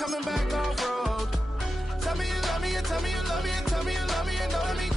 coming back off road. Tell me you love me and tell me you love me and tell me you love me and don't let me go.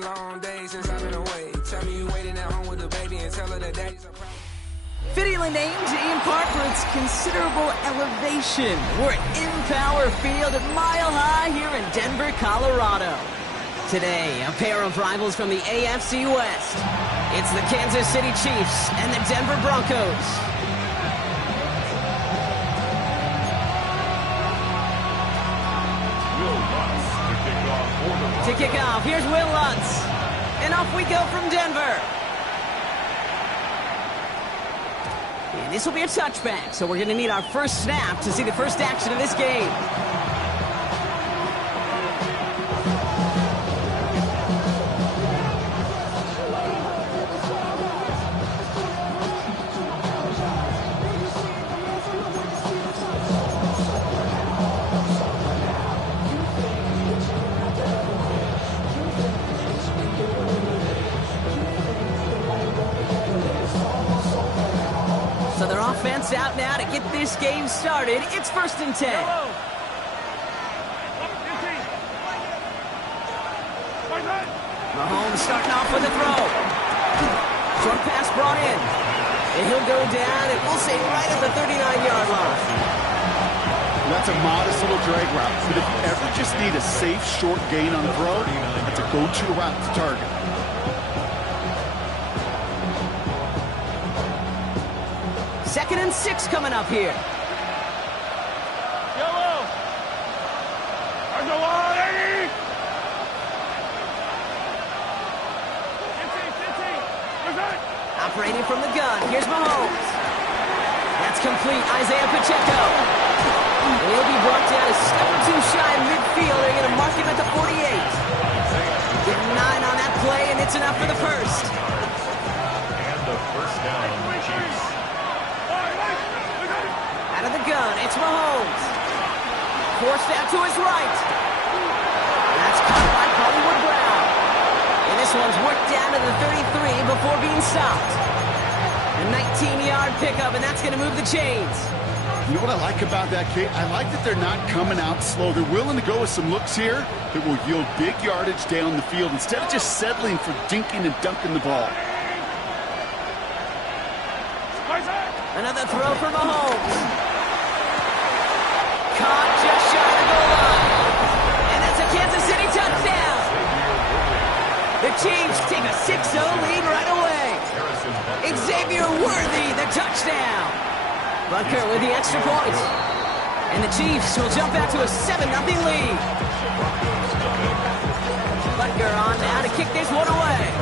Long days since I've been away. Tell me you waiting at home with the baby and tell her that daddy's Fittingly named in part for its considerable elevation. We're at Empower Field at Mile High here in Denver, Colorado. Today, a pair of rivals from the AFC West. It's the Kansas City Chiefs and the Denver Broncos. To kick off, here's Will Lutz. And off we go from Denver. And this will be a touchback, so we're going to need our first snap to see the first action of this game. So their offense out now to get this game started. It's 1st and 10. Mahomes starting off with a throw. Short pass brought in. And he'll go down, and we'll say right at the 39-yard line. That's a modest little drag route. But if you ever just need a safe, short gain on the throw, that's a go-to route to target. Second and 6 coming up here. Operating from the gun, here's Mahomes. That's complete, Isaiah Pacheco. He'll be brought down a step or two shy of midfield. They're going to mark him at the 48. Getting 9 on that play, and it's enough for the first. And the first down, Chiefs. Out of the gun, it's Mahomes. Forced out to his right. That's caught by Hollywood Brown. And this one's worked down to the 33 before being stopped. A 19-yard pickup, and that's going to move the chains. You know what I like about that, Kate? I like that they're not coming out slow. They're willing to go with some looks here that will yield big yardage down the field instead of just settling for dinking and dunking the ball. Another throw for Mahomes. Caught just shy of the goal line. And that's a Kansas City touchdown. The Chiefs take a 6-0 lead right away. Xavier Worthy, the touchdown. Butker with the extra point. And the Chiefs will jump out to a 7-0 lead. Butker on now to kick this one away.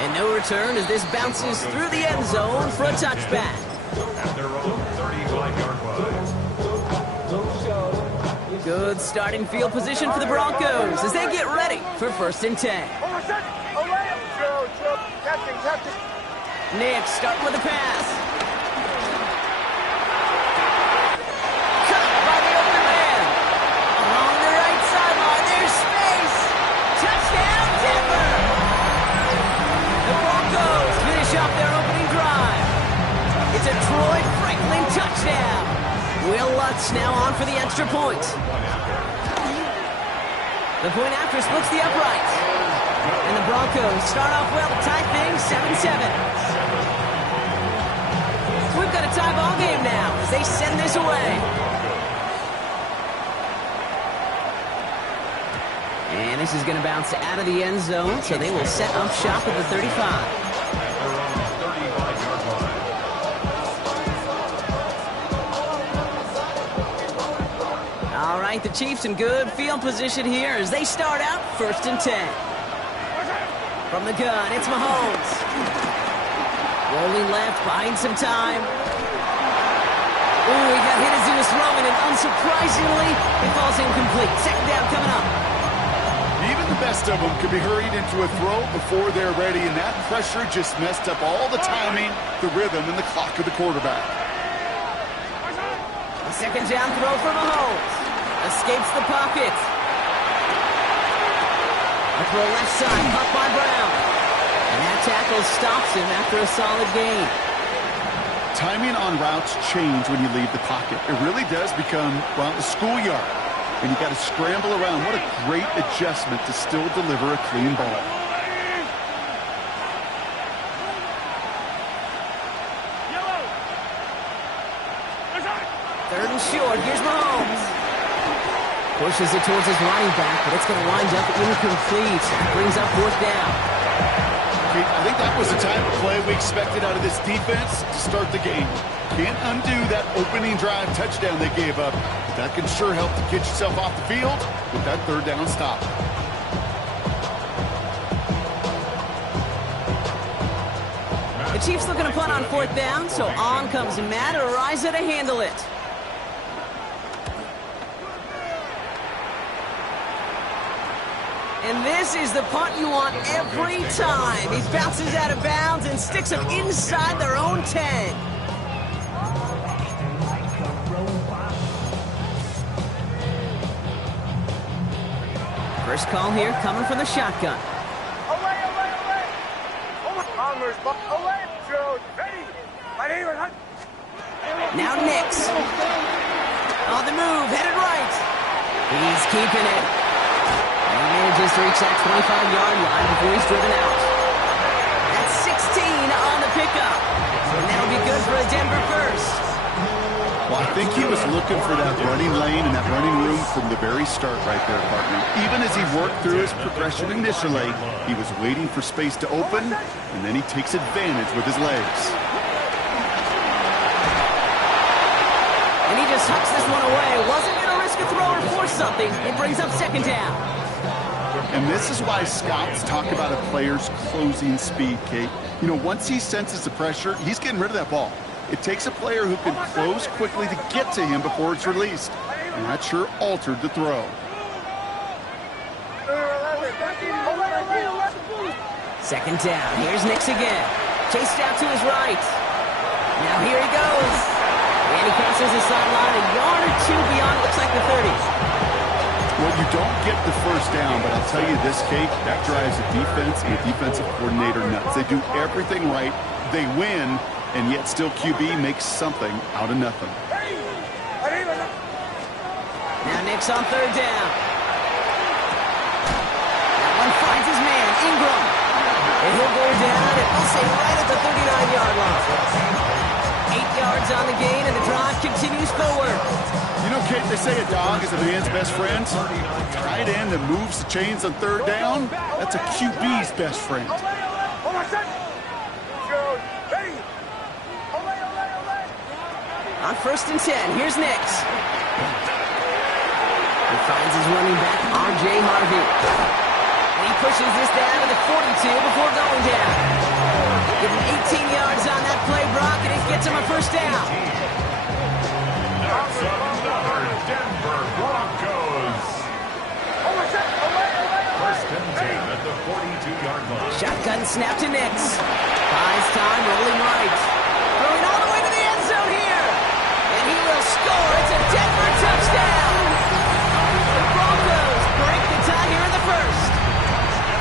And no return as this bounces through the end zone for a touchback. At their own 35-yard line. Good starting field position for the Broncos as they get ready for 1st and 10. Nick starting with the pass. Cut by the open man. Along the right sideline, there's space. Touchdown, Denver. The Broncos finish off their opening drive. It's a Troy Franklin touchdown. Will Lutz now on for the extra point. The point after splits the uprights. And the Broncos start off well to tie things 7-7. We've got a tie ball game now as they send this away. And this is going to bounce out of the end zone, so they will set up shop at the 35. All right, the Chiefs in good field position here as they start out 1st and 10. From the gun, it's Mahomes. Rolling left, buying some time. Ooh, he got hit as he was throwing, and unsurprisingly, it falls incomplete. 2nd down coming up. Even the best of them could be hurried into a throw before they're ready, and that pressure just messed up all the timing, the rhythm, and the clock of the quarterback. A 2nd down throw for Mahomes. Escapes the pocket. A throw left side, caught by Brown. And that tackle stops him after a solid gain. Timing on routes change when you leave the pocket. It really does become, well, the schoolyard. And you got to scramble around. What a great adjustment to still deliver a clean ball. Third and short. Here's Mahomes. Pushes it towards his running back, but it's going to wind up incomplete. Brings up 4th down. I think that was the type of play we expected out of this defense to start the game. Can't undo that opening drive touchdown they gave up. But that can sure help to get yourself off the field with that 3rd down stop. The Chiefs looking to punt on 4th down, so on comes Matt Araiza to handle it. And this is the punt you want every time. He bounces out of bounds and sticks them inside their own 10. First call here coming from the shotgun. Now Nix. On the move, headed right. He's keeping it. And he manages to reach that 25-yard line before he's driven out. That's 16 on the pickup. And that'll be good for a Denver first. Well, I think he was looking for that running lane and that running room from the very start right there, partner. Even as he worked through his progression initially, he was waiting for space to open, and then he takes advantage with his legs. And he just hucks this one away. Wasn't going to risk a throw or force something. It brings up 2nd down. And this is why scouts talk about a player's closing speed, Kate. You know, once he senses the pressure, he's getting rid of that ball. It takes a player who can close quickly to get to him before it's released. And that sure altered the throw. 2nd down. Here's Nix again. Chased out to his right. Now here he goes. And he crosses the sideline a yard or 2 beyond, looks like the 30. Well, you don't get the 1st down, but I'll tell you this, Kate, that drives the defense and the defensive coordinator nuts. They do everything right. They win, and yet still QB makes something out of nothing. Now Nix on 3rd down. That one finds his man, Ingram. And he'll go down, and we'll say right at the 39-yard line. 8 yards on the gain, and the drive continues forward. You know, Kate, they say a dog is a man's best friend. Tight end that moves the chains on 3rd down, that's a QB's best friend. On 1st and 10, here's Nix. He finds his running back, R.J. Harvey. And he pushes this down to the 42 before going down. Give him 18 yards on that play, Brock, and it gets him a 1st down. That's another Denver Broncos. 1st and 10 at the 42-yard line. Shotgun snap to Nix. Buys time, rolling right. Throwing all the way to the end zone here. And he will score. It's a Denver touchdown. The Broncos break the tie here in the 1st.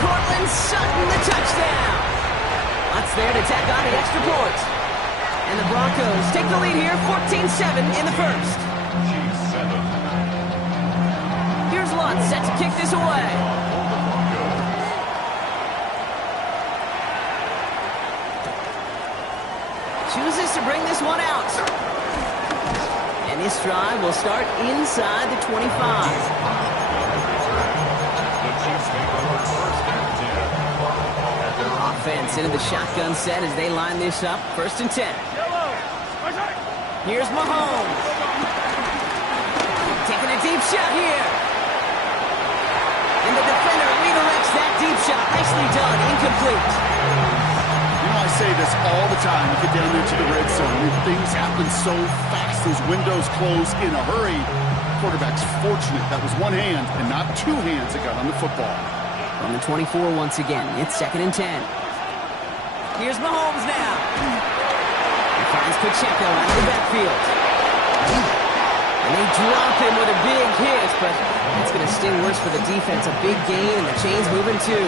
Cortland Sutton, the touchdown. Lutz there to tack on the extra point. And the Broncos take the lead here, 14-7 in the 1st. Here's Lutz set to kick this away. Chooses to bring this one out. And this drive will start inside the 25. Offense into the shotgun set as they line this up. 1st and 10. Here's Mahomes. Taking a deep deep shot here. And the defender redirects that deep shot. Nicely done. Incomplete. You know, I say this all the time. You get down into the red zone, and things happen so fast. Those windows close in a hurry. Quarterback's fortunate that was one hand and not two hands that got on the football. From the 24 once again. It's 2nd and 10. Here's Mahomes now. He finds Pacheco out of the backfield. And they drop him with a big hit, but it's going to sting worse for the defense. A big gain, and the chain's moving too.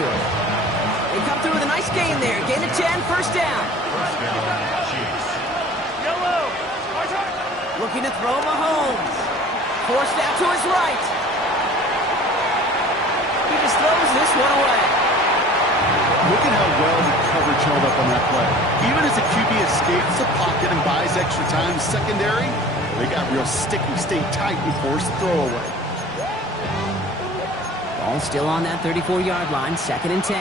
They come through with a nice gain there. Gain of 10, first down. First down, Chiefs. Looking to throw Mahomes. Forced out to his right. He just throws this one away. Look at how well the coverage held up on that play. Even as the QB escapes the pocket and buys extra time secondary, they got real sticky, stayed tight, and forced the throw away. Ball still on that 34-yard line, 2nd and 10.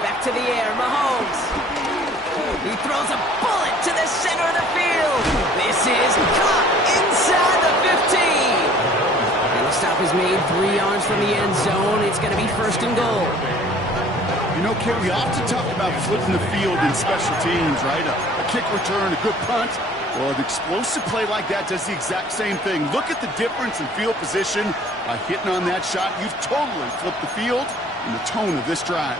Back to the air, Mahomes. He throws a bullet to the center of the field. This is caught inside the 15. And the stop is made 3 yards from the end zone. It's going to be 1st and goal. You know, Kate, we often talk about flipping the field in special teams, right? A kick return, a good punt. Well, an explosive play like that does the exact same thing. Look at the difference in field position. By hitting on that shot, you've totally flipped the field and the tone of this drive.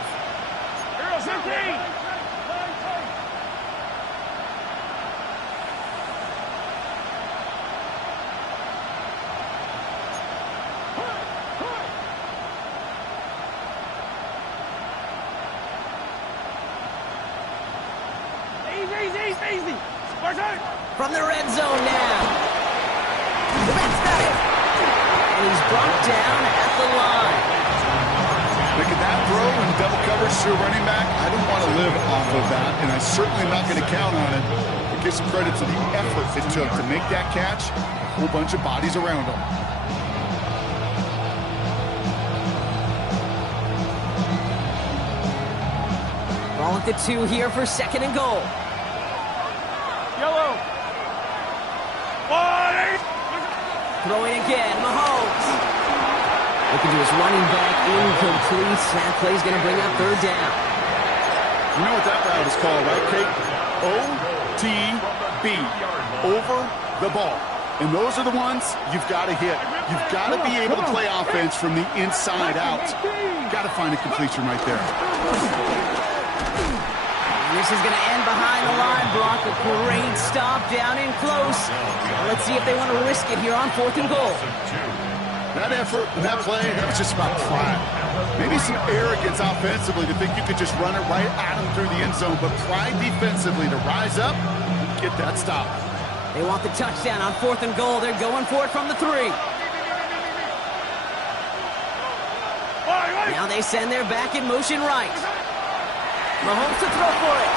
Easy. From the red zone now. The back's got it. And he's brought down at the line. Look at that throw and double coverage to a running back. I don't want to live off of that, and I'm certainly not going to count on it. But give some credit to the effort it took to make that catch. A whole bunch of bodies around him. Ball at the 2 here for 2nd and goal. Throwing again, Mahomes. Looking to his running back, incomplete. That play's going to bring up 3rd down. You know what that route is called, right, Kate? OTB, over the ball. And those are the ones you've got to hit. You've got to be able to play offense from the inside out. Got to find a completion right there. This is going to end behind the line block. A great stop down in close. Now let's see if they want to risk it here on 4th and goal. That effort and that play, that was just about pride. Maybe some arrogance offensively to think you could just run it right at them through the end zone, but pride defensively to rise up and get that stop. They want the touchdown on 4th and goal. They're going for it from the 3. Now they send their back in motion right. Mahomes to throw for it.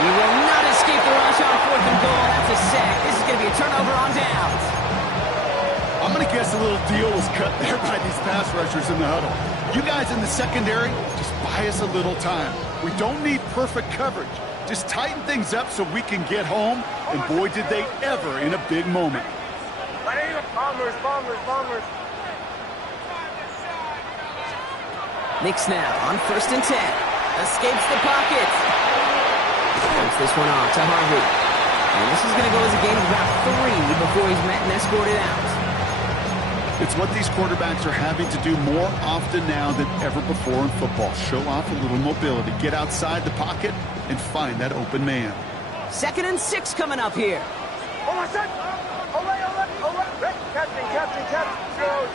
He will not escape the rush on 4th and goal. That's a sack. This is going to be a turnover on downs. I'm going to guess a little deal was cut there by these pass rushers in the huddle. You guys in the secondary, just buy us a little time. We don't need perfect coverage. Just tighten things up so we can get home. And boy, did they ever in a big moment. Bombers. Knicks now on 1st and 10. Escapes the pocket. Takes this one off to Harvey. And this is going to go as a gain of about 3 before he's met and escorted out. It's what these quarterbacks are having to do more often now than ever before in football. Show off a little mobility. Get outside the pocket and find that open man. 2nd and 6 coming up here. Captain. Slow.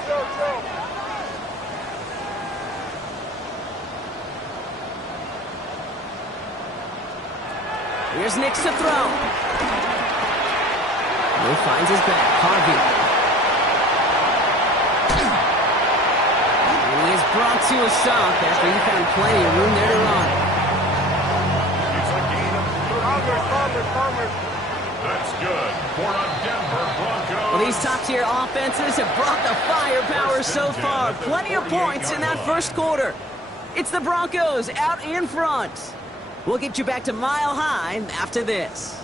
Here's Nix to throw. Will finds his back. Harvey. And he is brought to a stop after he found plenty of room there to run. It's a gain of Bombers. That's good for a Denver Broncos. Well, these top-tier offenses have brought the firepower so far. Plenty of points in that first quarter. It's the Broncos out in front. We'll get you back to Mile High after this.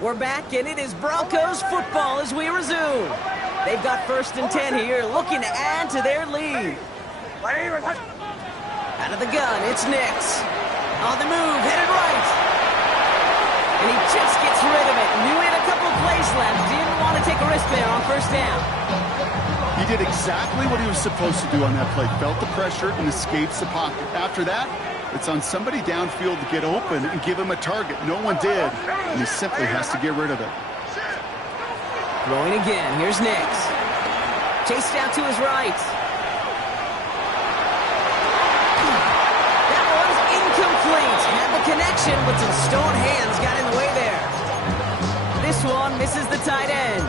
We're back, and it is Broncos football as we resume. They've got 1st and 10 here, looking to add to their lead. Out of the gun, it's Nix. On the move, headed right. And he just gets rid of it. Knew he had a couple of plays left. Didn't want to take a risk there on 1st down. He did exactly what he was supposed to do on that play. Felt the pressure and escapes the pocket. After that, it's on somebody downfield to get open and give him a target. No one did, and he simply has to get rid of it. Throwing again. Here's Nix. Chased out to his right. That was incomplete. Had the connection, but some stone hands got in the way there. This one misses the tight end.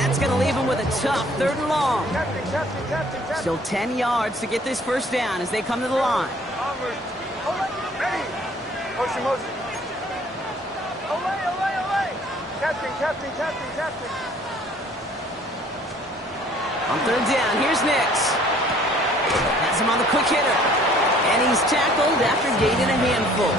That's going to leave him with a tough 3rd and long. Still 10 yards to get this 1st down as they come to the line. Motion. Olay. Captain. On 3rd down, here's Nix. Has him on the quick hitter. And he's tackled after gaining a handful.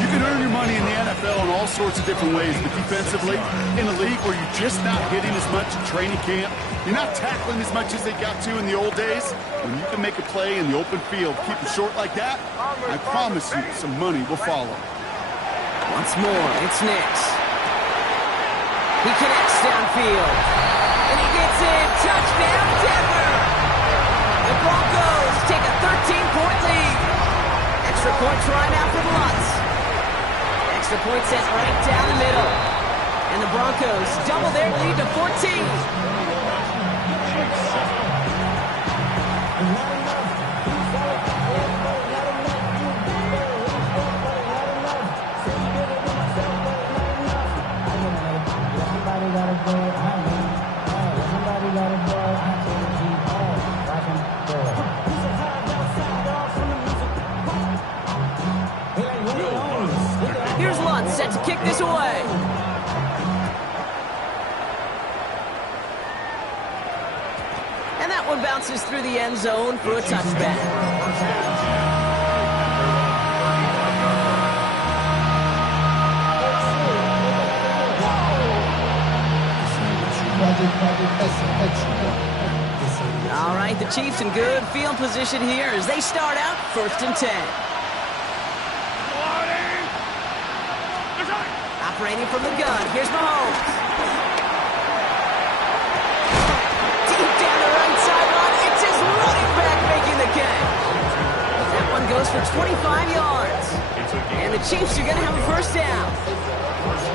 You can earn your money in the NFL in all sorts of different ways, but defensively, in a league where you're just not hitting as much in training camp, you're not tackling as much as they got to in the old days, when you can make a play in the open field, keep it short like that, I promise you some money will follow. Once more, it's Nix. He connects downfield. And he gets in. Touchdown, Denver! The Broncos take a 13-point lead. Extra point try now for the Lutz. Extra point sent right down the middle. And the Broncos double their lead to 14. Here's Lutz set to kick this away. And that one bounces through the end zone for a touchback. All right, the Chiefs in good field position here as they start out 1st and 10. Operating from the gun, here's Mahomes. Deep down the right sideline, it's his running back making the catch. That one goes for 25 yards. And the Chiefs are going to have a 1st down.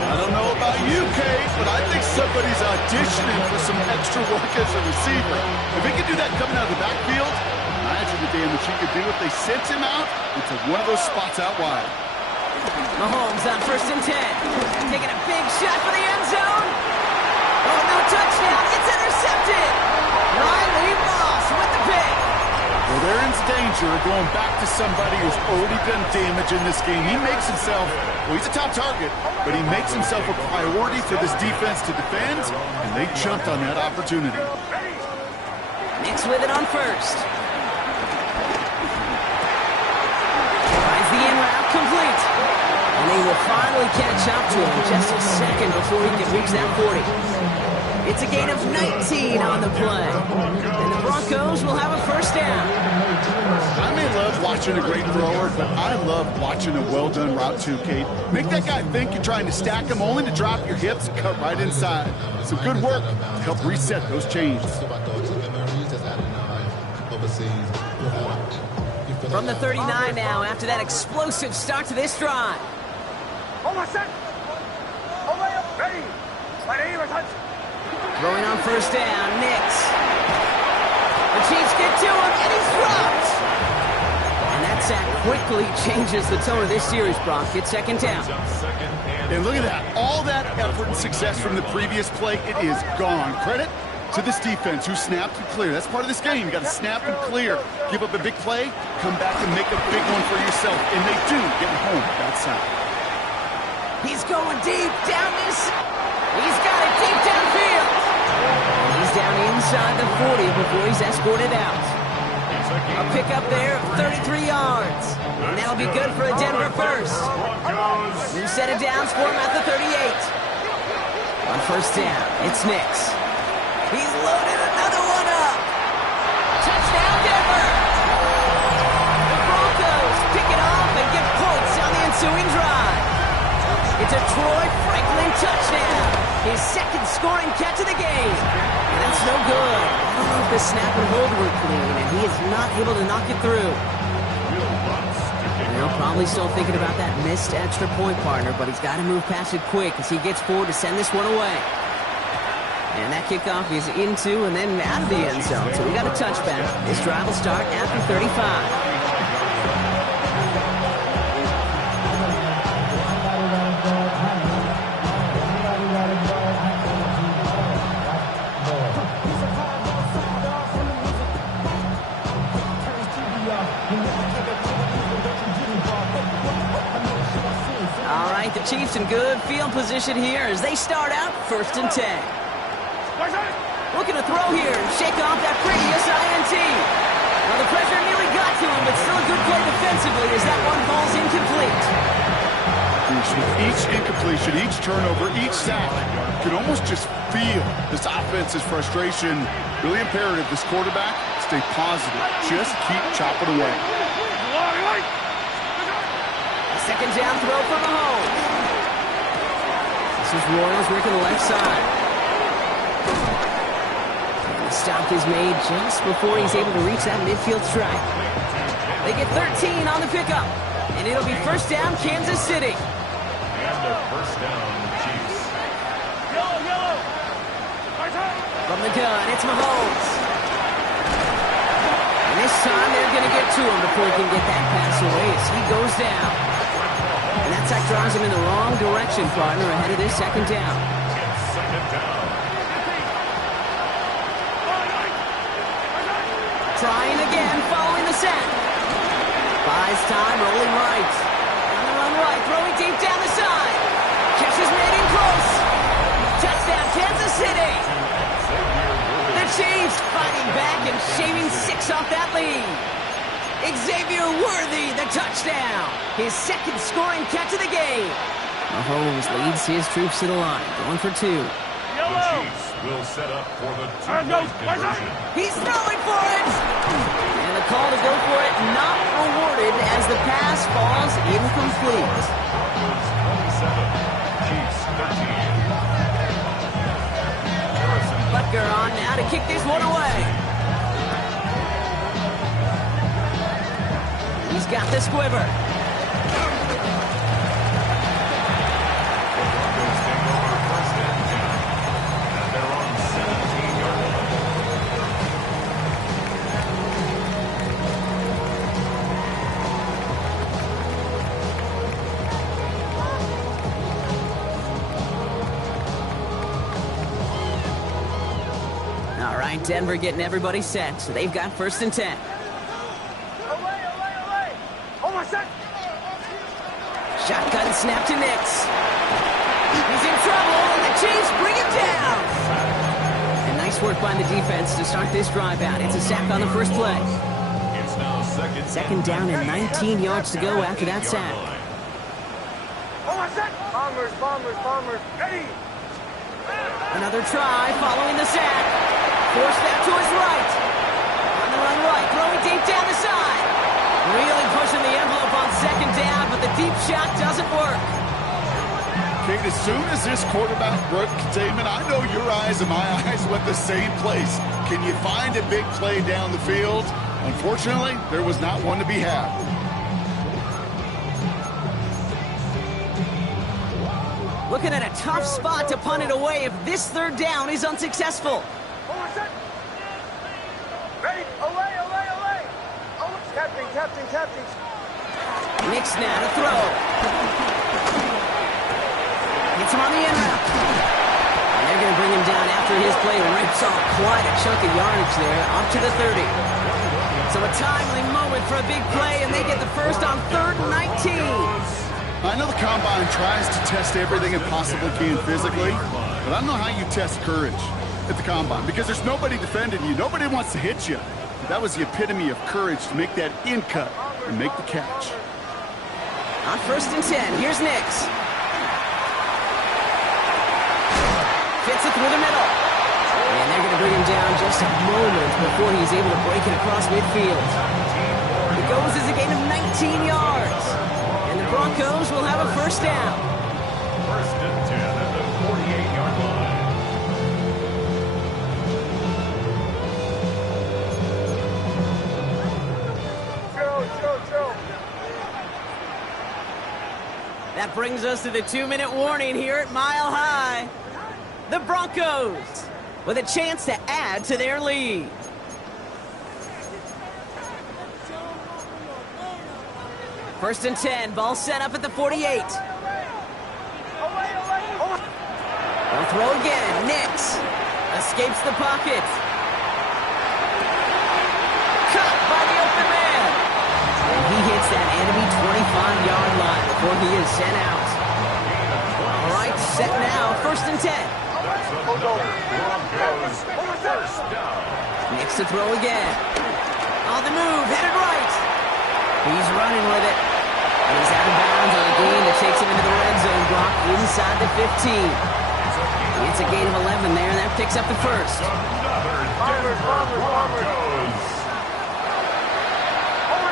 I don't know about you, Kate, but I think somebody's auditioning for some extra work as a receiver. If he could do that coming out of the backfield, imagine the damage he could do if they sent him out into one of those spots out wide. Mahomes on 1st and 10. Taking a big shot for the end zone. Oh, no touchdown. It's intercepted. Riley Moss with the pick. Well, they're in danger of going back to somebody who's already done damage in this game. He makes himself, well, he's a top target, but he makes himself a priority for this defense to defend, and they jumped on that opportunity. Nix with it on 1st. Finds the in route complete. And they will finally catch up to him just a second before he can reach that 40. It's a gain of 19 on the play. And the Broncos will have a 1st down. I may love watching a great thrower, but I love watching a well-done route too, Kate. Make that guy think you're trying to stack him only to drop your hips and cut right inside. Some good work to help reset those chains. From the 39 now after that explosive start to this drive. Throwing on 1st down, Nix. The Chiefs get to him, and he's dropped. And that sack quickly changes the tone of this series, Brock. It's 2nd down. And look at that. All that effort and success from the previous play, it is gone. Credit to this defense who snapped and clear. That's part of this game. You got to snap and clear. Give up a big play, come back and make a big one for yourself. And they do get home that side. He's going deep down this. He's got it deep downfield. He's down inside the 40 before he's escorted out. A pickup there of 33 yards. And that'll be good for a Denver first. New set of downs for him at the 38. On first down, it's Nix. He's loaded another one up. Touchdown, Denver. The Broncos pick it off and get points on the ensuing drive. It's a Troy Franklin touchdown. His second scoring catch of the game. And that's no good. I don't know if the snap and hold were clean, and he is not able to knock it through. They're probably still thinking about that missed extra point, partner, but he's got to move past it quick as he gets forward to send this one away. And that kickoff is into and then out of the end zone, so we got a touchback. This drive will start after 35. All right, the Chiefs in good field position here as they start out 1st and 10. Looking to throw here and shake off that previous INT. Well, the pressure nearly got to him, but still a good play defensively as that one falls incomplete. With each incompletion, each turnover, each sack, you can almost just feel this offense's frustration. Really imperative, this quarterback, stay positive. Just keep chopping away. Second down throw for Mahomes. This is Royals working the left side. The stop is made just before he's able to reach that midfield strike. They get 13 on the pickup, and it'll be first down, Kansas City. And a first down, Chiefs. From the gun, it's Mahomes. And this time they're going to get to him before he can get that pass away as he goes down. And that sack drives him in the wrong direction, partner, ahead of this second down. It's second down. Trying again, following the sack. Buys time, rolling right. On the run right, throwing deep down the side. Catch is made in close. Touchdown, Kansas City. The Chiefs fighting back and shaving 6 off that lead. Xavier Worthy, the touchdown. His second scoring catch of the game. Mahomes leads his troops to the line, going for 2. The Chiefs will set up for the two-point conversion. He's throwing for it. And the call to go for it not rewarded as the pass falls incomplete. 27, Chiefs 13. Butker on now to kick this one away. He's got the squiver. All right, Denver getting everybody set, so they've got 1st and 10. Shotgun snap to Nix. He's in trouble, and the Chiefs bring him down. And nice work by the defense to start this drive out. It's a sack on the first play. It's now second down and 19 yards to go after that sack. Bombers, ready! Another try following the sack. Forced that to his right. On the run right, throwing deep down the side. Really pushing the envelope on second down, but the deep shot doesn't work. Kate, as soon as this quarterback broke containment, I know your eyes and my eyes went the same place. Can you find a big play down the field? Unfortunately, there was not one to be had. Looking at a tough spot to punt it away if this third down is unsuccessful. Ready, away! Captain. Nix now to throw. Hits him on the end route. And they're going to bring him down after his play rips off quite a chunk of yardage there, up to the 30. So a timely moment for a big play, and they get the first on 3rd and 19. I know the Combine tries to test everything it possibly can physically, but I don't know how you test courage at the Combine because there's nobody defending you. Nobody wants to hit you. That was the epitome of courage to make that in cut and make the catch. On 1st and 10, here's Nix. Fits it through the middle. And they're going to bring him down just a moment before he's able to break it across midfield. It goes as a gain of 19 yards. And the Broncos will have a first down. 1st and 10 at the 48-yard line. Joe. That brings us to the 2-minute warning here at Mile High. The Broncos with a chance to add to their lead. First and 10, ball set up at the 48. They'll throw again. Nix escapes the pocket. Cut by the open man. And he hits that enemy 25-yard line before he is sent out. All right, set now. 1st and 10. Broncos first down. Nix to throw again. On the move, headed right. He's running with it. And he's out of bounds on a gain that takes him into the red zone block inside the 15. It's a gain of 11 there, and that picks up the first. Another Denver Broncos.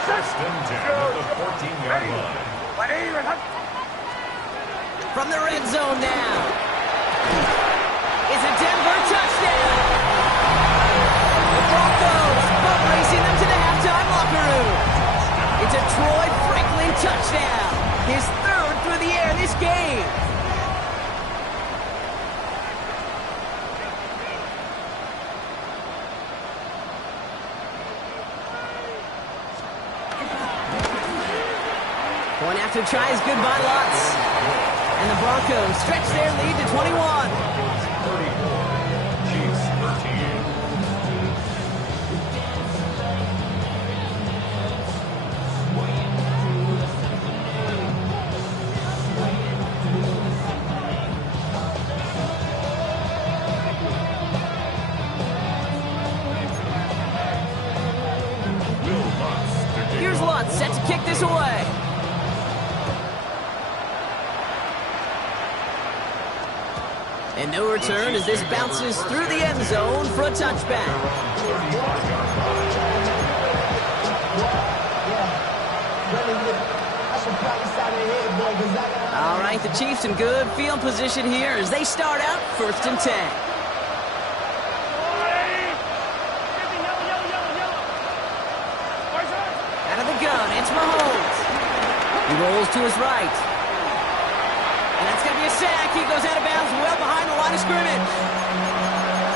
1st and 10 at the 14-yard line. From the red zone now. It's a Denver touchdown. The Broncos boat racing them to the halftime locker room. It's a Troy Franklin touchdown. His 3rd through the air this game. Point after try is good by Lutz. And the Broncos stretch their lead to 21. 34, Chiefs 13. Here's Lutz set to kick this away. And no return as this bounces through the end zone for a touchback. All right, the Chiefs in good field position here as they start out 1st and 10. Out of the gun, it's Mahomes. He rolls to his right. And that's going to be a sack. He goes out of bounds well behind the line of scrimmage.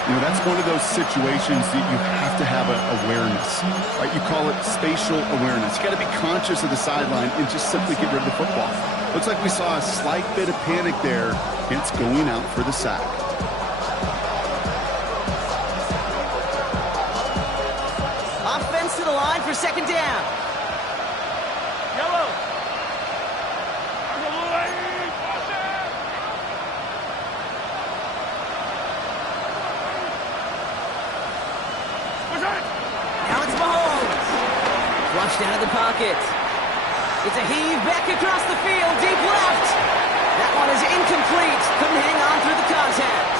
You know, that's one of those situations that you have to have awareness, right? You call it spatial awareness. You got to be conscious of the sideline and just simply get rid of the football. Looks like we saw a slight bit of panic there. It's going out for the sack. Offense to the line for 2nd down. Yellow. Now it's Mahomes. Flushed out of the pocket. It's a heave back across the field, deep left. That one is incomplete. Couldn't hang on through the contact.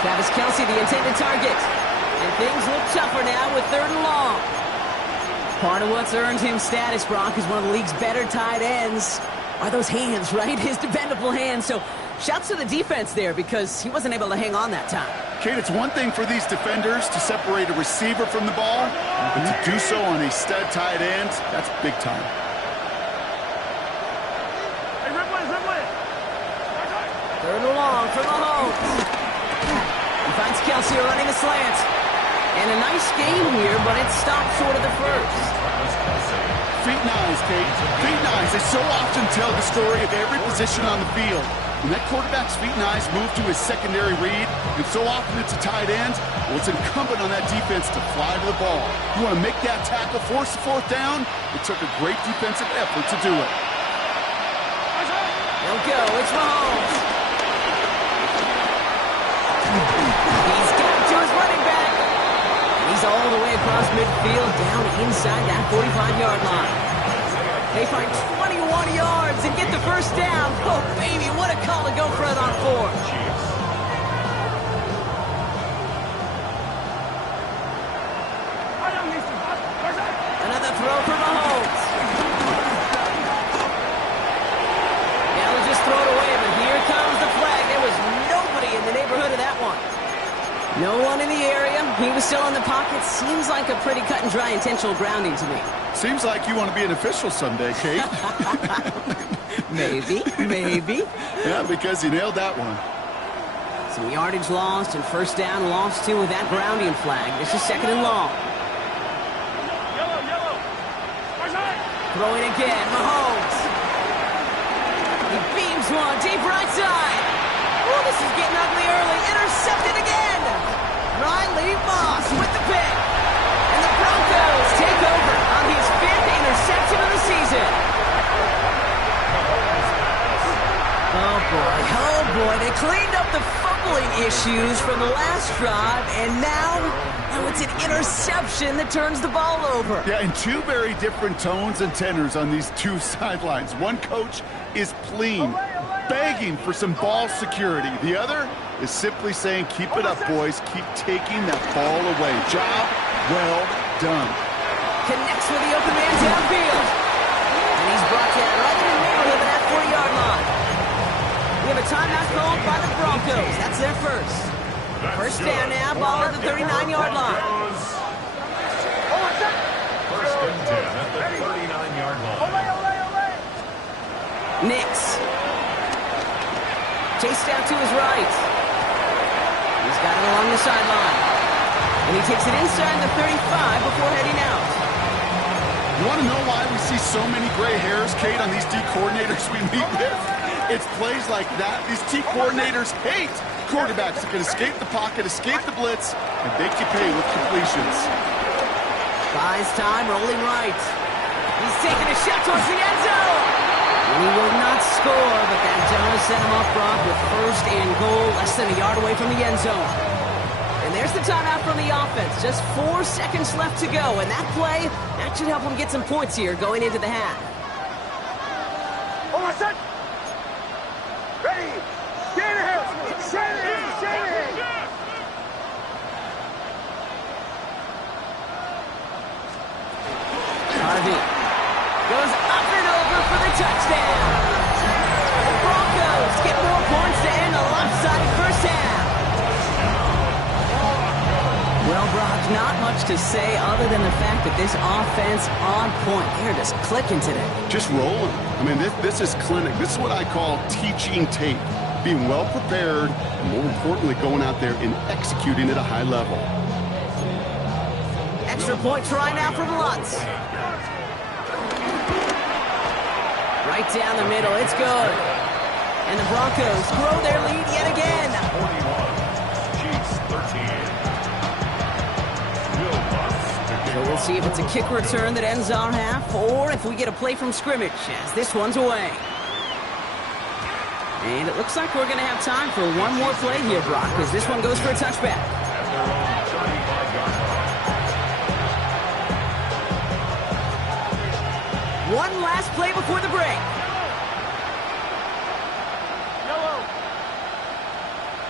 Travis Kelce, the intended target. And things look tougher now with 3rd and long. Part of what's earned him status, Brock, is one of the league's better tight ends. Are those hands, right? His dependable hands. So shouts to the defense there because he wasn't able to hang on that time. Kate, it's one thing for these defenders to separate a receiver from the ball, but to do so on a stud tight end, that's big time. Hey, Ripley. 3rd and long for Mahomes. He finds Kelce running a slant. And a nice game here, but it stopped short of the first. feet nines, Kate. Feet nines, they so often tell the story of every position on the field. When that quarterback's feet nines move to his secondary read, and so often it's a tight end, well, it's incumbent on that defense to fly to the ball. You want to make that tackle, force the fourth down? It took a great defensive effort to do it. They'll go. It's Mahomes. He's got to his running back. And he's all the way across midfield, down inside that 45-yard line. They find 21 yards and get the first down. Oh, baby, what a call to go for it on 4. Another throw for Mahomes. Now we'll just throw it away, but here comes the flag. There was nobody in the neighborhood of that one. No one in the area. He was still in the pocket. Seems like a pretty cut and dry intentional grounding to me. Seems like you want to be an official someday, Kate. Maybe. Yeah, because you nailed that one. Some yardage lost and first down lost too with that grounding flag. This is second and long. Yellow. Throwing again, Mahomes. He beams one deep right side. Oh, this is getting ugly early. Intercepted again. Riley Moss with the pick. And the Broncos take over on his 5th interception of the season. Oh boy, they cleaned up the fumbling issues from the last drive, and now it's an interception that turns the ball over. Yeah, and two very different tones and tenors on these two sidelines. One coach is pleading, begging for some ball security. The other is simply saying, keep it up, boys. Keep taking that ball away. Job well done. Connects with the open man downfield. And he's brought down right in the neighborhood of that 40-yard line. We have a timeout called by the Broncos. That's their first. First down now, ball at the 39-yard line. First and 10 at the 39-yard line. Nix. Chased out to his right. He's got it along the sideline. And he takes it inside the 35 before heading out. You want to know why we see so many gray hairs, Kate, on these D coordinators we meet with? It's plays like that. These D coordinators hate quarterbacks that can escape the pocket, escape the blitz, and make you pay with completions. Buys time, rolling right. He's taking a shot towards the end zone. And he will not score, but that does set him up front with first and goal, less than a yard away from the end zone. And there's the timeout from the offense. Just 4 seconds left to go. And that play, that should help him get some points here going into the half. Hold on, set. Ready. Shanahan. Harvey goes up and over for the touchdown. The Broncos get more points to end the lopsided first half. Well, Brock, not much to say other than the fact that this offense on point. They're just clicking today. Just rolling. I mean, this is clinic. This is what I call teaching tape. Being well prepared, and more importantly, going out there and executing at a high level. Extra point try now from Lutz. Right down the middle, it's good. And the Broncos grow their lead yet again. 41, Chiefs 13. So we'll see if it's a kick return that ends our half, or if we get a play from scrimmage, as this one's away. And it looks like we're going to have time for one more play here, Brock, because this one goes for a touchback. At their own 35-yard line. One last play before the break. Yellow.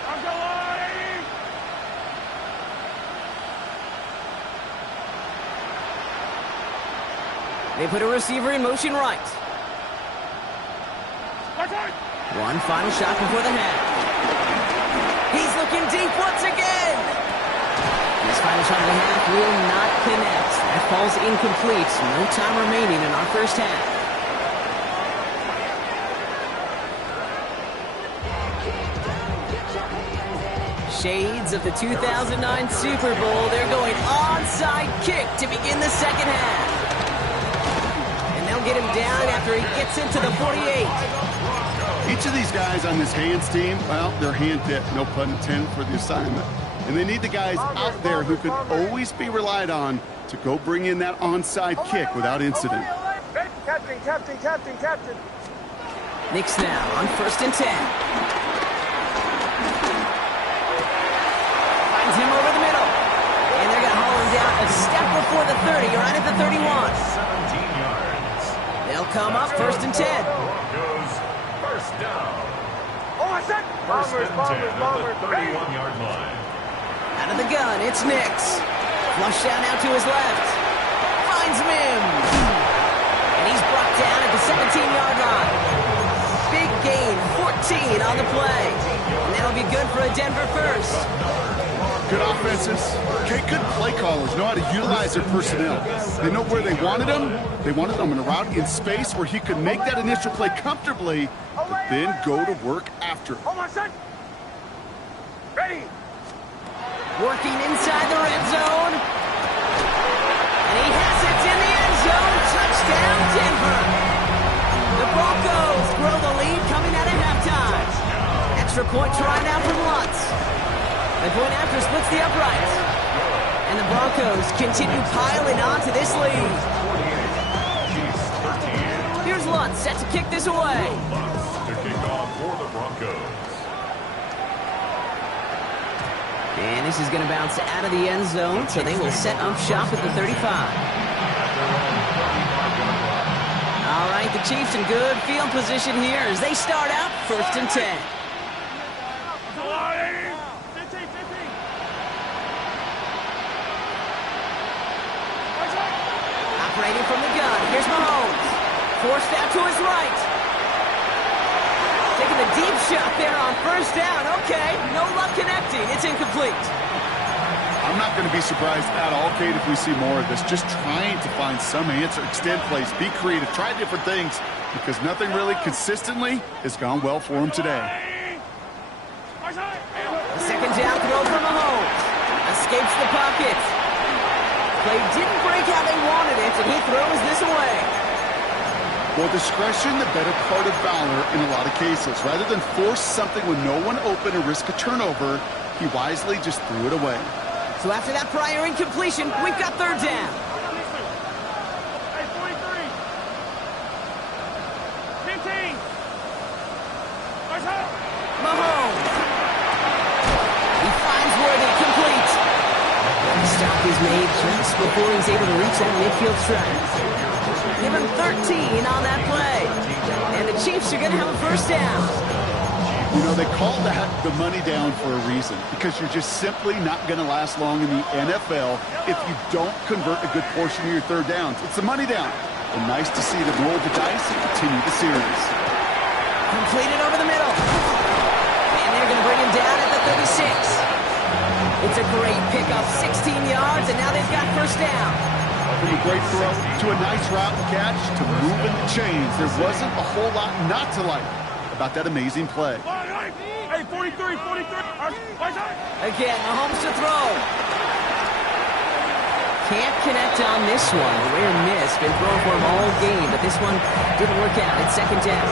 I'm going. They put a receiver in motion right. One final shot before the half. He's looking deep once again. This final shot of the half will not connect. That falls incomplete. No time remaining in our first half. Shades of the 2009 Super Bowl. They're going onside kick to begin the second half. won't get him down after he gets into the 48. Each of these guys on this hands team, well, they're hand-picked, no pun intended, for the assignment. And they need the guys out there who can always be relied on to go bring in that onside kick without incident. Captain. Knicks now on 1st and 10. Finds him over the middle. And they're going to haul him down a step before the 30, right at the 31. 17 yards. They'll come up 1st and 10. Broncos, first down. First and 10 at the 31-yard line. Out of the gun, it's Knicks. Flush down now to his left. Finds Mims. And he's brought down at the 17-yard line. Big gain, 14 on the play. And that'll be good for a Denver first. Good offenses. Okay, good play callers know how to utilize their personnel. They know where they wanted them. They wanted them in a route in space where he could make that initial play comfortably, but then go to work after. Ready. Working inside the red zone. And he has it in the end zone. Touchdown, Denver. The Broncos grow the lead coming out of halftime. Extra point try now from Lutz. The point after splits the uprights. And the Broncos continue piling on to this lead. Here's Lutz set to kick this away. To kick off for the Broncos. And this is going to bounce out of the end zone, so they will set up shop at the 35. All right, the Chiefs in good field position here as they start out 1st and 10. Operating from the gun, here's Mahomes. Forced out to his right. Taking the deep shot there on 1st down. Okay, no luck connecting. It's incomplete. I'm not going to be surprised at all, Kate, if we see more of this. Just trying to find some answer, extend plays, be creative, try different things, because nothing really consistently has gone well for him today. The 2nd down throw from Mahomes. Escapes the pocket. Play didn't break how they wanted it, and he throws this away. Well, discretion, the better part of valor in a lot of cases. Rather than force something with no one open and risk a turnover, he wisely just threw it away. So after that prior incompletion, we've got 3rd down. Hey, 43. 15. Mahomes. He finds Worthy complete. The stop is made just before he's able to reach that midfield strike. Give him 13 on that play. And the Chiefs are going to have a 1st down. You know, they call that the money down for a reason, because you're just simply not going to last long in the NFL if you don't convert a good portion of your 3rd downs. It's the money down. And nice to see them roll the dice and continue the series. Completed over the middle. And they're going to bring him down at the 36. It's a great pickup, 16 yards, and now they've got 1st down. From a great throw to a nice route and catch to moving the chains, there wasn't a whole lot not to like about that amazing play. Hey, 43. Again, Mahomes to throw. Can't connect on this one. A rare miss. Been thrown for him all game, but this one didn't work out. It's 2nd down.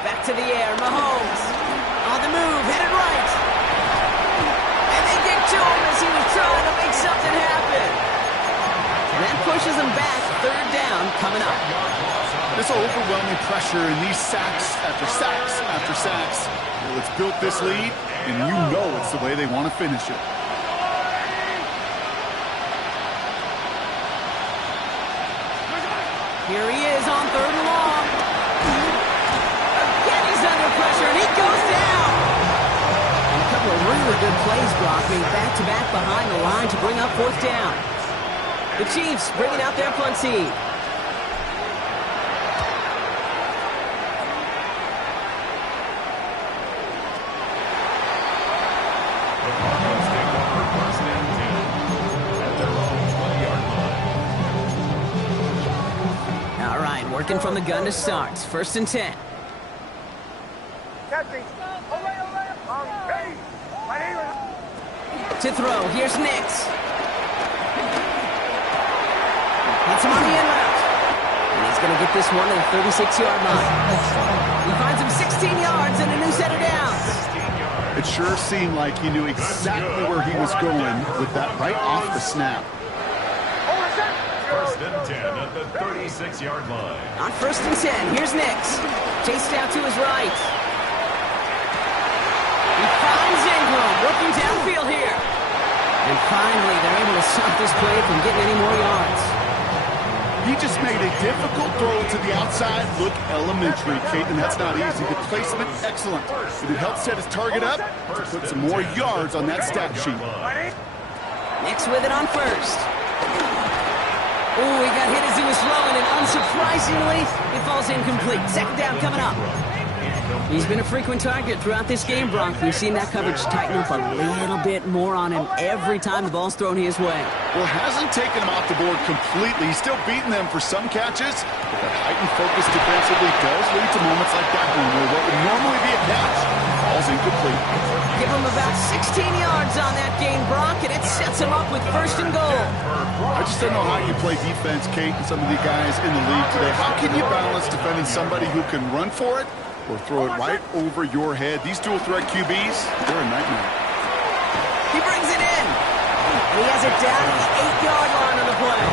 Back to the air, Mahomes. On the move, headed right. And they get to him as he was trying to make something happen. And that pushes him back. 3rd down coming up. This overwhelming pressure and these sacks after sacks after sacks. Well, it's built this lead, and you know it's the way they want to finish it. Here he is on 3rd and long. Again, he's under pressure, and he goes down. And a couple of really good plays, Brock, being back-to-back behind the line to bring up 4th down. The Chiefs bringing out their punt team. The Broncos take over 1st and 10 at their own 20-yard line. All right, working from the gun to start. 1st and 10. Captain. To throw. Here's Nix. Hits him on the in route. And he's going to get this one to the 36-yard line. He finds him 16 yards and a new set of downs. It sure seemed like he knew exactly where he was going with that right off the snap. First and 10 at the 36-yard line. On first and 10, here's Nix. Chased out to his right. He finds Ingram working downfield here. And finally, they're able to stop this play from getting any more yards. He just made a difficult throw to the outside look elementary, Kate, and that's not easy. The placement, excellent. It helped set his target up to put some more yards on that stat sheet. Nix with it on first. Oh, he got hit as he was throwing, and unsurprisingly, it falls incomplete. Second down coming up. He's been a frequent target throughout this game, Bronk. We've seen that coverage tighten up a little bit more on him every time the ball's thrown his way. Well, hasn't taken him off the board completely. He's still beating them for some catches, but that heightened focus defensively does lead to moments like that one where what would normally be a catch falls incomplete. Give him about 16 yards on that gain, Bronk, and it sets him up with first and goal. I just don't know how you play defense, Kate, and some of the guys in the league today. How can you balance defending somebody who can run for it or throw it right over your head? These dual threat QBs, they're a nightmare. He brings it in. He has it down to the 8-yard line on the play.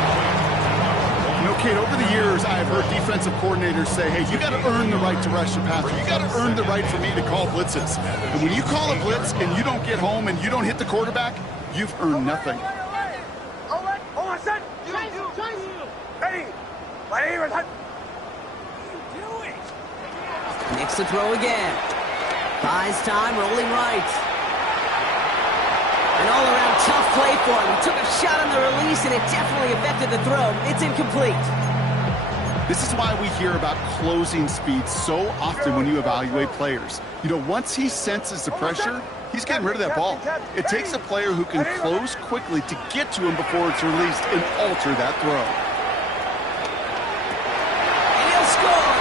You know, Kate, over the years, I have heard defensive coordinators say, hey, you got to earn the right to rush the passer. You got to earn the right for me to call blitzes. And when you call a blitz and you don't get home and you don't hit the quarterback, you've earned nothing. Nix to throw again. Buys time, rolling right. An all-around tough play for him. He took a shot on the release, and it definitely affected the throw. It's incomplete. This is why we hear about closing speed so often when you evaluate players. You know, once he senses the pressure, he's getting rid of that ball. It takes a player who can close quickly to get to him before it's released and alter that throw.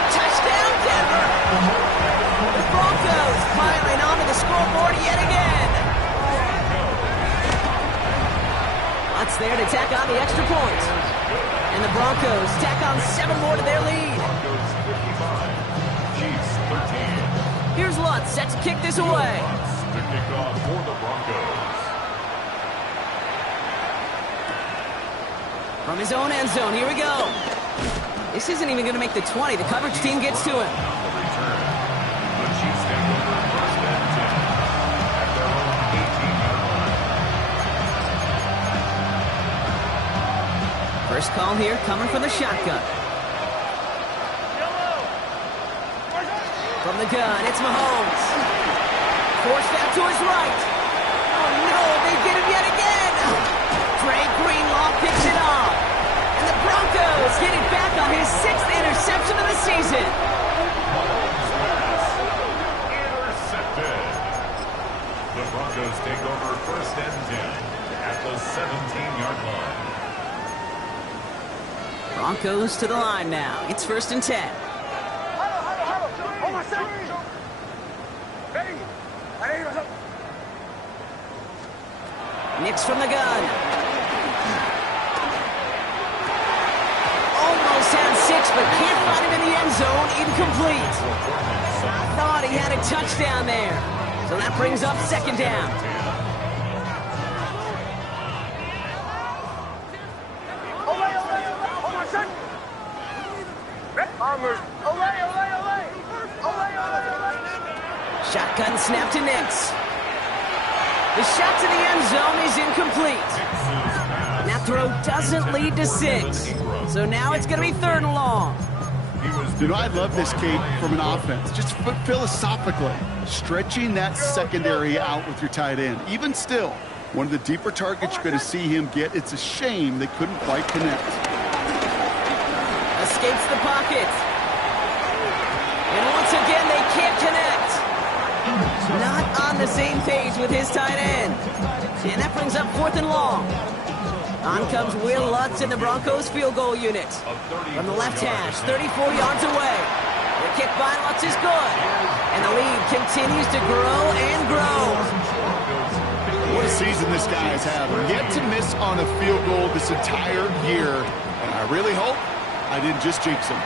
Touchdown, Denver! The Broncos piling onto the scoreboard yet again. Lutz there to tack on the extra point. And the Broncos tack on 7 more to their lead. Chiefs 13. Here's Lutz set to kick this away. To kick off for the Broncos. From his own end zone, here we go. This isn't even going to make the 20. The coverage team gets to him. On the return, the Chiefs take over first and 10 at their own 18-yard line. First call here coming from the shotgun. From the gun, it's Mahomes. Forced out to his right. Oh no, they get him yet again. Dre Greenlaw picks it off. And the Broncos get it back on his 6th interception of the season. Intercepted. The Broncos take over first and 10 at the 17-yard line. Broncos to the line now. It's first and 10. Nix from the gun. Almost had 6, but can't find him in the end zone. Incomplete. Thought he had a touchdown there. So that brings up second down. Shotgun snap to Nix. The shot to the end zone is incomplete. And that throw doesn't lead to 6. So now it's going to be 3rd and long. You know, I love this, Kate, from an offense. Just philosophically, stretching that secondary out with your tight end. Even still, one of the deeper targets you're going to see him get. It's a shame they couldn't quite connect. Escapes the pocket. And once again, they can't connect. Not on the same page with his tight end. And that brings up 4th and long. On comes Will Lutz in the Broncos field goal unit. From the left hash, 34 yards away. The kick by Lutz is good. And the lead continues to grow and grow. What a season this guy is having. Yet to miss on a field goal this entire year. And I really hope I didn't just jinx him.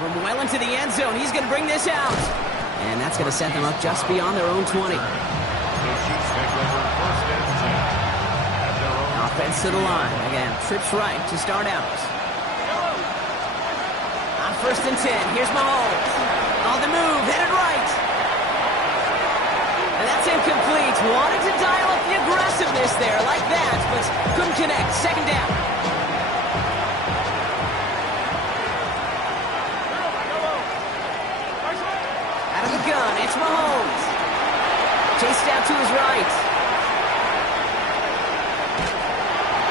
From well into the end zone, he's going to bring this out. And that's going to set them up just beyond their own 20. The Chiefs take over first and 10 at their own Offense to the line. Again, trips right to start out. On first and 10, here's Mahomes. On the move, headed right. And that's incomplete. Wanted to dial up the aggressiveness there like that, but couldn't connect. Second down. Out of the gun, it's Mahomes. Chased out to his right.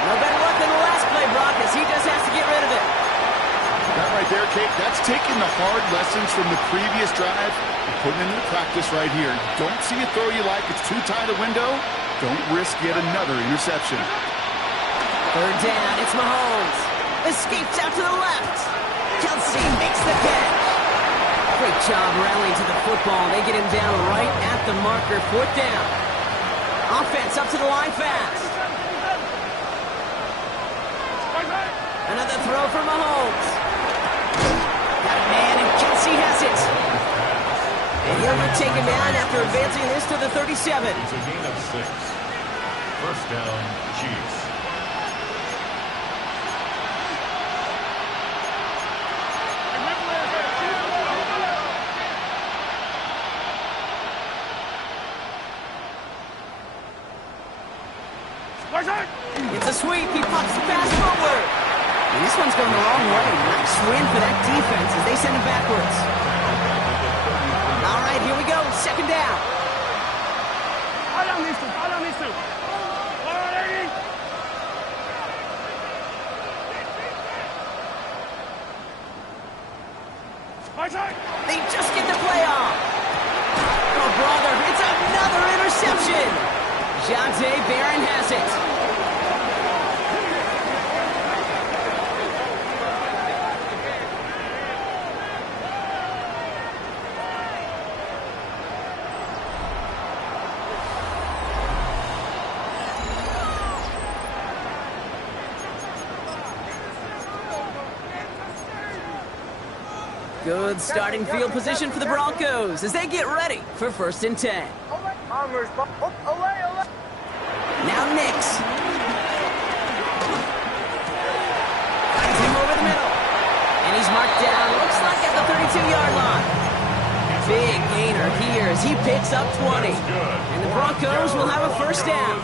No better luck than the last play, Brock, as he just has to get rid of it. That right there, Kate, that's taking the hard lessons from the previous drive and putting it into practice right here. You don't see a throw you like, it's too tight a window. Don't risk yet another interception. Third down, it's Mahomes. Escapes out to the left. Kelsey makes the catch. Great job rallying to the football. They get him down right at the marker. Fourth down. Offense up to the line fast. Another throw for Mahomes. Got a man, and Kelsey has it. And he'll be taken down after advancing this to the 37. It's a gain of 6. First down, Chiefs. It's a sweep. He pops the pass forward. And this one's going the wrong way. Nice win for that defense as they send him backwards. All right, here we go. Second down. Fire down these two. Fire down these two. Fire, lady. My side. They just get the play off. Oh, brother, it's another interception. Jonte Barron has it. Good starting field position for the Broncos as they get ready for first and 10. Now Nix. Finds him over the middle. And he's marked down, looks like at the 32-yard line. Big gainer here as he picks up 20. And the Broncos will have a first down.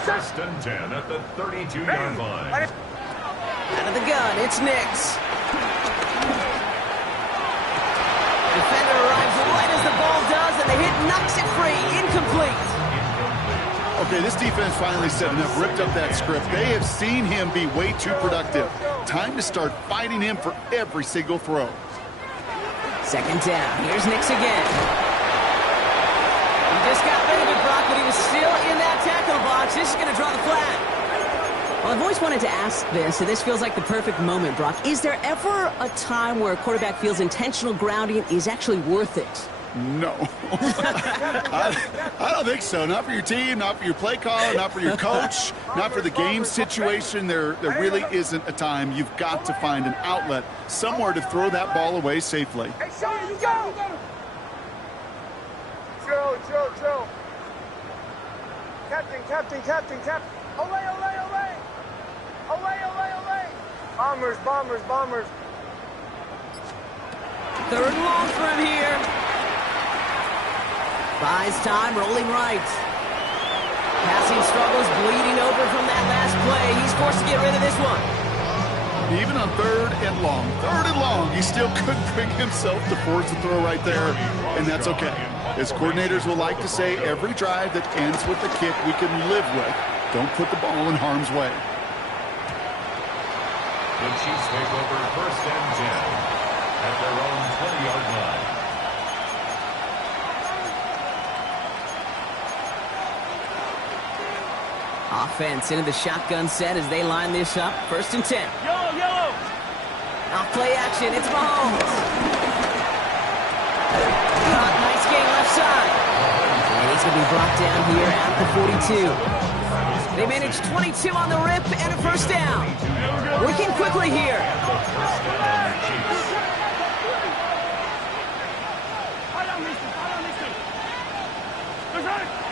First and 10 at the 32-yard line. Out of the gun, it's Nix. Defender arrives right as the ball does, and the hit knocks it free. Incomplete. Okay, this defense finally stepping up, ripped up that script. They have seen him be way too productive. Time to start fighting him for every single throw. Second down. Here's Nix again. He just got rid of it, Brock, but he was still in that tackle box. This is going to draw the flag. Well, I've always wanted to ask this, and this feels like the perfect moment, Brock. Is there ever a time where a quarterback feels intentional grounding is actually worth it? No. I don't think so. Not for your team, not for your play caller, not for your coach, not for the game situation. There really isn't a time. You've got to find an outlet, somewhere to throw that ball away safely. Hey, show you go. Chill. Captain. Olay. Bombers. Third and long for him here. Buys time, rolling right. Passing struggles, bleeding over from that last play. He's forced to get rid of this one. Even on third and long, he still couldn't bring himself to force the throw right there, and that's okay. As coordinators will like to say, every drive that ends with a kick we can live with. Don't put the ball in harm's way. The Chiefs take over first and 10 at their own 20-yard line. Offense into the shotgun set as they line this up. First and 10. Yellow. Off play action, it's Mahomes. Nice gain left side. And he's going to be brought down here at the 42. They managed 22 on the rip and a first down. Working quickly here.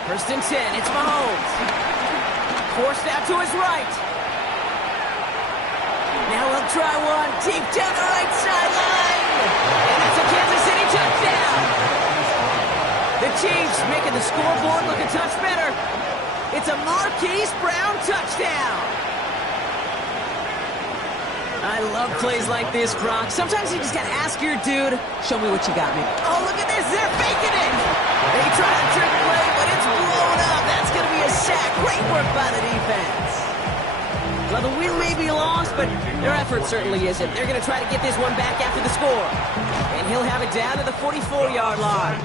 First and 10, it's Mahomes. Forced out to his right. Now he'll try one deep down the right sideline. And that's a Kansas City touchdown. The Chiefs making the scoreboard look a touch better. It's a Marquise Brown touchdown. I love plays like this, Brock. Sometimes you just gotta ask your dude, show me what you got me. Oh, look at this, they're faking it. They try to trick play, but it's blown up. That's gonna be a sack. Great work by the defense. Well, the win may be lost, but their effort certainly isn't. They're gonna try to get this one back after the score. And he'll have it down to the 44-yard line.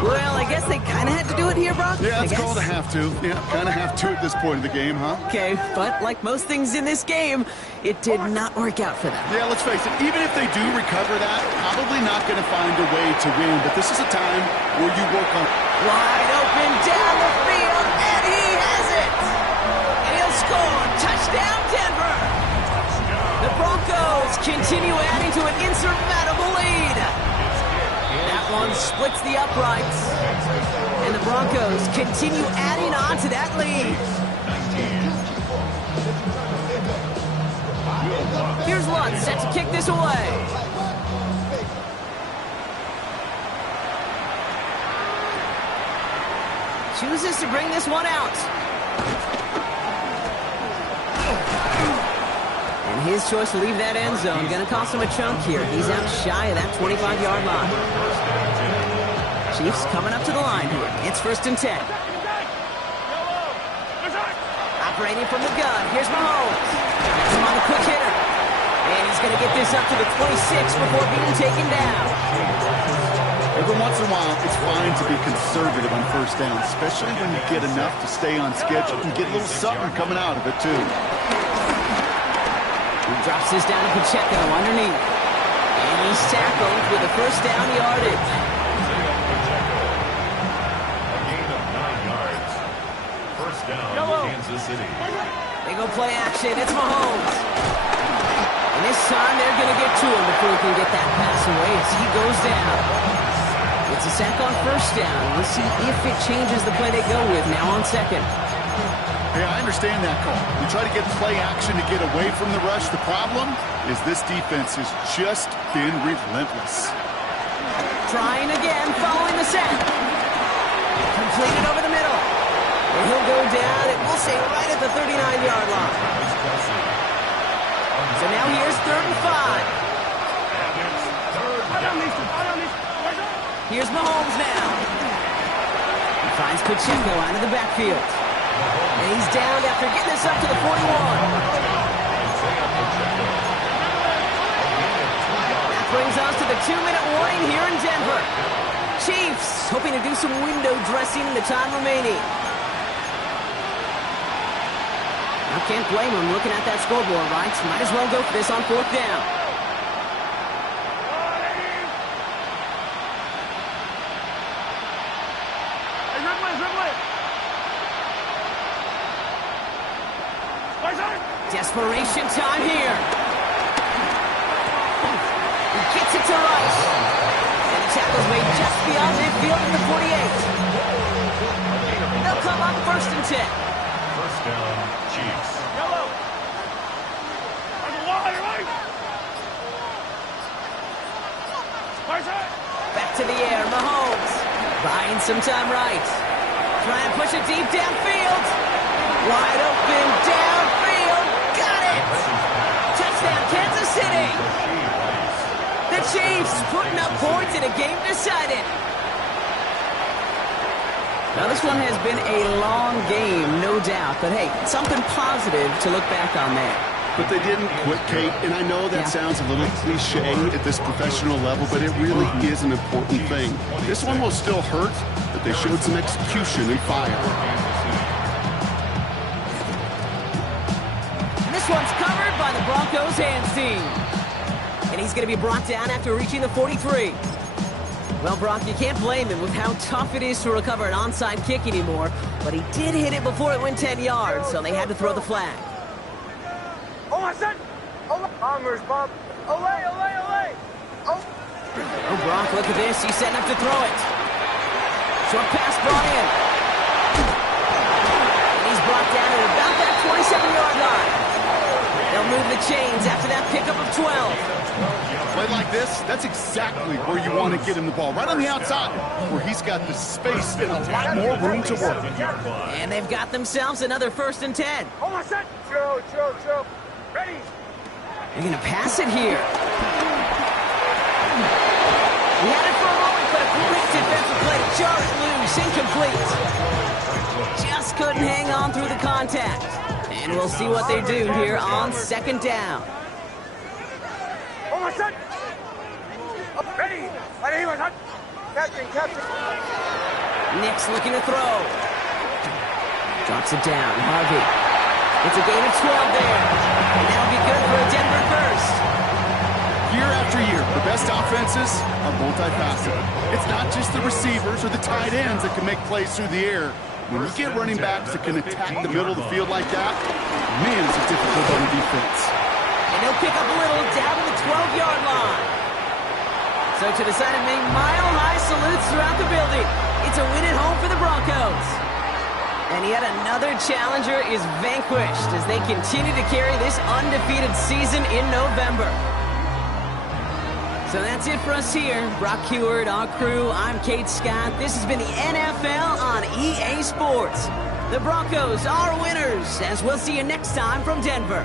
Well, I guess they kind of had to do it here, Brock. Yeah, it's called a have to. Yeah, kind of have to at this point in the game, huh? Okay, but like most things in this game, it did not work out for them. Yeah, let's face it, even if they do recover that, probably not going to find a way to win. But this is a time where you work on... Wide open down the field, and he has it! And he'll score. Touchdown, Denver! The Broncos continue adding to an insurmountable lead. That one splits the uprights. And the Broncos continue adding on to that lead. Here's Lutz set to kick this away. Chooses to bring this one out. And his choice to leave that end zone going to cost him a chunk here. He's out shy of that 25-yard line. Chiefs coming up to the line here. It's first and 10. Operating from the gun. Here's Mahomes. Gets him on the quick hitter. And he's going to get this up to the 26 before being taken down. Every once in a while, it's fine to be conservative on first down, especially when you get enough to stay on schedule and get a little something coming out of it, too. He drops this down to Pacheco underneath. And he's tackled with a first down yardage. A gain of 9 yards. First down, Kansas City. They go play action. It's Mahomes. And this time they're going to get to him before he can get that pass away as he goes down. It's a sack on first down. We'll see if it changes the play they go with now on second. Hey, I understand that call. You try to get play action to get away from the rush. The problem is this defense has just been relentless. Trying again, following the sack. Completed over the middle. And he'll go down, and we'll say right at the 39-yard line. So now here's 3rd and 5. Here's Mahomes now. He finds Pacheco out of the backfield. And he's down after getting this up to the 41. That brings us to the 2-minute warning here in Denver. Chiefs hoping to do some window dressing in the time remaining. I can't blame him looking at that scoreboard, right? Might as well go for this on 4th down. Desperation time here. He gets it to Rice. And the tackle's made just beyond midfield at the 48. They'll come up first and 10. First down, Chiefs. Back to the air, Mahomes. Buying some time right. Trying to push it deep downfield. Wide open downfield. Got it! Touchdown, Kansas City! The Chiefs putting up points in a game decided. Now, this one has been a long game, no doubt. But, hey, something positive to look back on there. But they didn't quit, Kate, and I know that sounds a little cliche at this professional level, but it really is an important thing. This one will still hurt, but they showed some execution and fire. And this one's covered by the Broncos hands team. And he's going to be brought down after reaching the 43. Well, Brock, you can't blame him with how tough it is to recover an onside kick anymore, but he did hit it before it went 10 yards, so they had to throw the flag. Oh, my son! Armors, Bob. Away, away, away! Oh! Oh, Brock, look at this. He's setting up to throw it. Short pass brought in. And he's brought down at about that 27-yard line. They'll move the chains after that pickup of 12. Play like this, that's exactly where you want to get him the ball, right on the outside, where he's got the space and a lot more room to work. And they've got themselves another 1st and 10. Oh, my son! Chill. Ready! They're going to pass it here. He had it for a moment, but a quick defensive play to jar it loose, incomplete. Just couldn't hang on through the contact. And we'll see what they do here on 2nd down. Oh, my son! Ready! Ready, my son! Captain! Nick's looking to throw. Drops it down. Harvey. It's a gain of 12 there. And that'll be good for a Denver first. Year after year, the best offenses are multifaceted. It's not just the receivers or the tight ends that can make plays through the air. When you get running backs that can attack the middle of the field like that, man, it's a difficult on the defense. And they'll pick up a little down to the 12-yard line. So to the side of me, mile-high salutes throughout the building. It's a win at home for the Broncos. And yet another challenger is vanquished as they continue to carry this undefeated season in November. So that's it for us here. Brock Heward, our crew, I'm Kate Scott. This has been the NFL on EA Sports. The Broncos are winners, as we'll see you next time from Denver.